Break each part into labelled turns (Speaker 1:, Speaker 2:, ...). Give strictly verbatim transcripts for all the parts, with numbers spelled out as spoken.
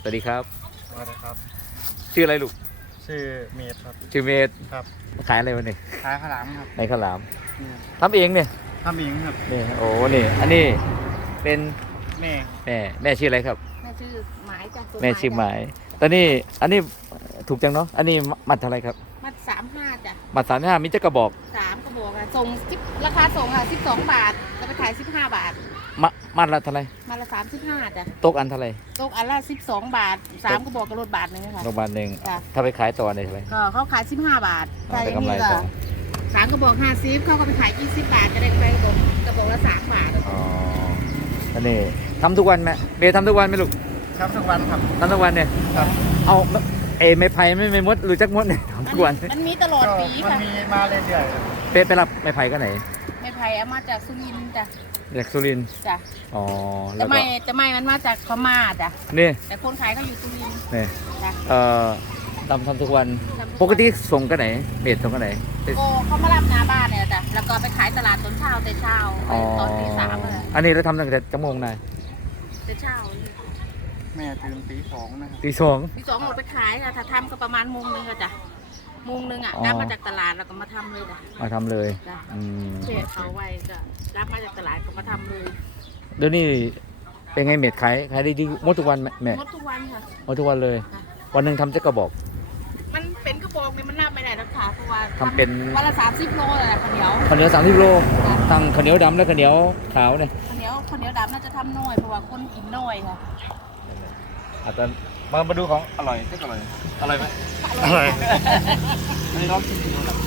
Speaker 1: วัสดีครับ
Speaker 2: สวัสดีครับ
Speaker 1: ชื่ออะไรลูก
Speaker 2: ชื่อเมธครับ
Speaker 1: ชื่อเมธ
Speaker 2: ครับ
Speaker 1: ขายอะไรวะนี่
Speaker 2: ขายข้าวหลามครับ
Speaker 1: ในข้าวหลามทำเองเนี่ย
Speaker 2: ทำเองครับ
Speaker 1: นี่โอ้นี่อันนี้เป็น
Speaker 2: แม่
Speaker 1: แม่แม่ชื่ออะไรครับ
Speaker 3: แม่ชื่อหมายจ้ะ
Speaker 1: แม่ชื่อหมายตอนนี้อันนี้ถูกจังเนาะอันนี้มัดเท่าไรครับ
Speaker 3: มัดสามห้าจ้ะ
Speaker 1: มัดสามห้ามีเจ้ากระบอก
Speaker 3: สามกระบอกค่ะส่งสิบราคาส่งค่ะสิบสองบาทจะไปขายสิบห้าบาท
Speaker 1: มัดมัดละเท่าไร
Speaker 3: มาละสามสิบห้าจ้ะ
Speaker 1: ตกอันเท่าไร
Speaker 3: ตกอันละสิบสองบาทสามกระบอกกระโดดบาทหนึ่งค่ะ
Speaker 1: โรงพยาบาลหนึ่งถ้าไปขายต่อในเท่าไร
Speaker 3: ก็เขาขายสิบห้าบาท
Speaker 1: ได้กำไรต่อ
Speaker 3: สามกระบอกห้าสิบเขาก็ไปขายยี่สิบบาทจะได้กำไรกระบอกกระบอกละสามบาท
Speaker 1: อ๋ออันนี้ทำทุกวันไหมเมย์ทำทุกวันไหมลูก
Speaker 2: ทำทุกวันครับ
Speaker 1: ทำทุกวันเนี่ย
Speaker 2: ครับ
Speaker 1: เอาเอไม่ไผ่ไม่ไม่มดหรือจักมดเนี่ยทำทุกวัน
Speaker 3: มันมีตลอดปี
Speaker 2: ค่ะมันมีมาเรื่อย
Speaker 1: ๆเป๊ะไปรับไม่ไผ่ก็ไหน
Speaker 3: ไม่ไผ่เอามาจากสุรินทร์จ้ะ
Speaker 1: จากสุรินทร์
Speaker 3: จ้ะ
Speaker 1: อ๋อ
Speaker 3: จะไม่จะไม่มันมาจากพม่าจ้ะ
Speaker 1: นี่
Speaker 3: แต่คนขายเขาอยู่สุรินทร์
Speaker 1: นี่
Speaker 3: จ้ะ
Speaker 1: เอ่อทำทำทุกวันปกติส่งกันไหนเมดส่งกันไหน
Speaker 3: ก็เขามารับหน้าบ้านเนี่ยจ้ะแล้วก็ไปขายตลาดตอนเช้าแต่เช้าตอนตีสามเลย
Speaker 1: อันนี้เราทำตั้งแต่จังโมงไหน
Speaker 3: แต่เช้า
Speaker 2: แม่ตื่นตีสองนะครับ
Speaker 1: ตีสอง
Speaker 3: ตีสองออกไปขายค่ะถ้าทำก็ประมาณโมงนึงค่ะจ้ะโมงนึงอ่ะรับมาจากตลาดแล้วก็มาทำเลยจ้ะ
Speaker 1: มาทำเลย
Speaker 3: อืมเสียเขาไว้ก็รับมาจากตลาดก็มาทำเลย
Speaker 1: เดี๋ยวนี้เป็นไงเมดขายขายได้ดีหมดทุกวันแม่
Speaker 3: หมดทุกวันค่ะ
Speaker 1: หมดทุกวันเลยวันหนึ่งทำจะกระบอก
Speaker 3: มันเป็นกระบอกเนี่ยมันนับไม่ได้ราคาเพราะว่า
Speaker 1: ทำเป็น
Speaker 3: วันละสามสิบโลเลยข้าวเหนียว
Speaker 1: ข้าวเหนียวสามสิบโลตั้งข้าวเหนียวดำและข้าวเหนียวขาวเนี่ย
Speaker 3: ข้าวเหนียวข้าวเหนียวดำน่าจะทำน้อยเพราะว่าคนกินน้อยค่ะ
Speaker 1: อาจจะมามาดูของอร่อยจะอร่อยอร่อยไหม
Speaker 2: อร่อย
Speaker 1: อันนี้ลองชิมดูนะ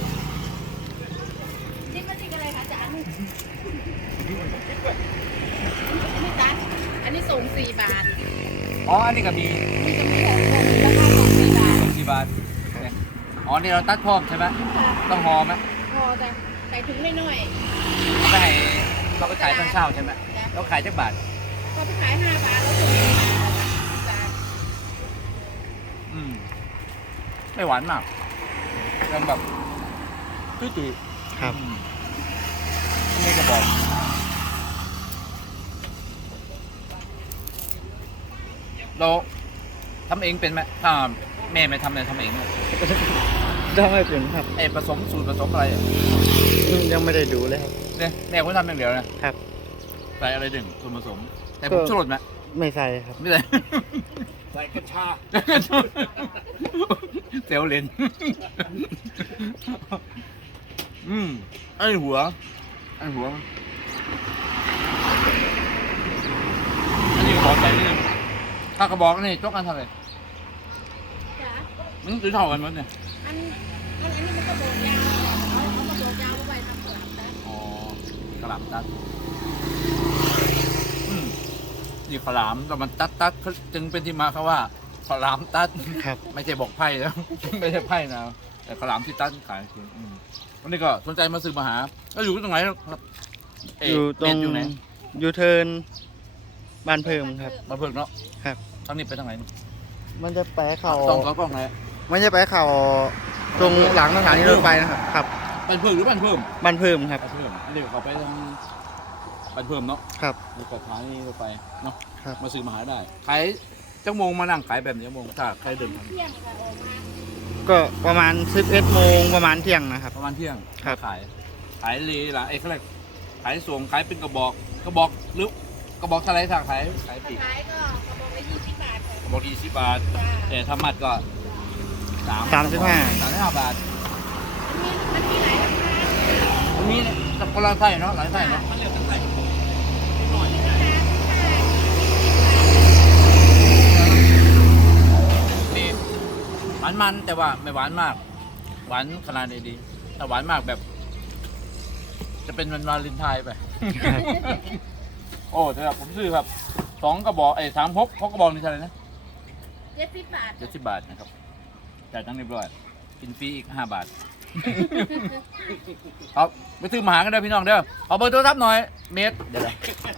Speaker 3: ชิมมาชิมอะไรคะจานอันนี้จานอันนี้ส่งสี่บาท
Speaker 1: อ๋ออันนี้ก็มี
Speaker 3: มันจะมีของราคาส่งสี่บาท
Speaker 1: สี่บาทอ๋อนี่เราตัดพร้อมใช่ไหมต้องห่อไหม
Speaker 3: ห่อแต่ใส่ถุงไม่น้อย
Speaker 1: เขาไปให้เขาไปขายตอนเช้าใช่ไหมเราขายจักบาท
Speaker 3: เขาไปขายห้าบาทแล้วส่งสี่บาท
Speaker 1: อืมไม่หวานมากยังแบบตื้อ
Speaker 2: ๆครับ
Speaker 1: นี่ก็บอกเราทำเองเป็นไหมถ้าแม่ไม่ทำเลยทำเอง
Speaker 2: ได้ไม่เป็นครับ
Speaker 1: เอผสมสูตรผสมอะไร
Speaker 2: ยังไม่ได้ดูเลยครับ
Speaker 1: เนี่ยแม่ผมทำอย่างเดียวนะครับใส่อะไรดึงส่วนผสมแต่ผมชูรสไหม
Speaker 2: ไม่ใส่ครับ
Speaker 1: ไม่ใส่
Speaker 2: ใส่กัญชา
Speaker 1: เซลเลนอืมไอหัวไอหัวอันนี้กระบอกใจนิดนึงถ้ากระบอกนี่จกกันเท่าไหร่มันถือเท่ากันมั้งเนี่ย
Speaker 3: อันอันนี้มันกระบอกยาวเขาเขากระบอกยาวไว้ทำกระหล่ำตัด
Speaker 1: อ๋อกระหล่ำตัดอืมนี่ขลามแต่มันตัดตัดจึงเป็นที่มาเขาว่าขลามตัด
Speaker 2: ครับ
Speaker 1: ไม่ใช่บอกไพ่แล้วไม่ใช่ไพ่นะแต่ขลามที่ตัดขายจริงวันนี้ก็สนใจมาซื้อมาหาแล้วอยู่ตรงไหนครับ
Speaker 2: อยู่ตรงยูเทิร์นบ้านเพิ่มครับ
Speaker 1: บ้านเพิ่มเนาะ
Speaker 2: ครับ
Speaker 1: ทางนี้ไปทางไหน
Speaker 2: มันจะไปเข่า
Speaker 1: ตรงเขากล้องไหน
Speaker 2: มันจะไปเข่าตรงหลังสถานีรถไฟนะครับครับ
Speaker 1: บ้านเพิ่มหรือบ้านเพิ่ม
Speaker 2: บ้านเพิ่มครับ
Speaker 1: บ้านเพิ่มเดี๋ยวเขาไปทางบ้านเพิ่มเนาะ
Speaker 2: ครับ
Speaker 1: มีสถานีรถไฟเนาะ
Speaker 2: ครับ
Speaker 1: มาซื้อมาหาได้ขายจังโมงมานั่งขายแบบนี้จังโมงถ้าใครเดินทาง
Speaker 2: ก็ประมาณสิบเอ็ดโมงประมาณเที่ยงนะครับ
Speaker 1: ประมาณเที่ยง
Speaker 2: ครับ
Speaker 1: ขายขายเลยล่ะไอ้เขาเรียกขายส่งขายเป็นกระบอกกระบอกหรือกระบอกอะไรถ้าขายขายปีก
Speaker 3: ขายก็กระบอกละยี่สิบบาท
Speaker 1: กระบอกยี่สิบบาทแต่ถ้ามัดก็
Speaker 2: สามสามสิบห้า
Speaker 1: สามสิบห้าบาท
Speaker 3: มันมีหลายราคา
Speaker 1: มันมีคนละไส้เนาะหลายไส้เนาะมันเรียกกันไส้หวานมันแต่ว่าไม่หวานมากหวานขนาดดีๆแต่หวานมากแบบจะเป็นวันวาเลนไทน์ไปโอ้แต่ผมซื้อครับสองกระบอกไอ้สามพกพกกระบอกนี่เท่าไหร่นะ
Speaker 3: เจ็ดสิบบาท
Speaker 1: เจ็ดสิบบาทนะครับจ่ายตังค์เรียบร้อยกินฟรีอีกห้าบาทเอาไปซื้อมาหากันเด้อพี่น้องเด้อเอาเบอร์โทรศัพท์หน่อยเมตรเดี๋ยว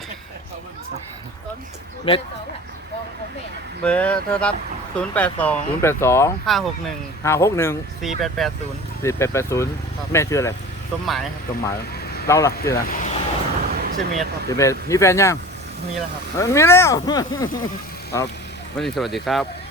Speaker 1: เมตร
Speaker 2: เบอร์โทรศัพท์ศูนย์แปดสอง
Speaker 1: ศูนย์แปดสอง
Speaker 2: ห้าหกหนึ่ง
Speaker 1: ห้าหกหนึ่ง
Speaker 2: สี่แปดแปดศูนย์
Speaker 1: สี่แปดแปดศูนย์แม่ชื่ออะไร
Speaker 2: สมหมายครับ
Speaker 1: สมหมายเราล่ะชื่ออะไร
Speaker 2: ชื่อเมธครับ
Speaker 1: ชื่อเมธมีแฟนยัง
Speaker 2: มีแล้วครับ
Speaker 1: มีแล้วครับวันนี้สวัสดีครับ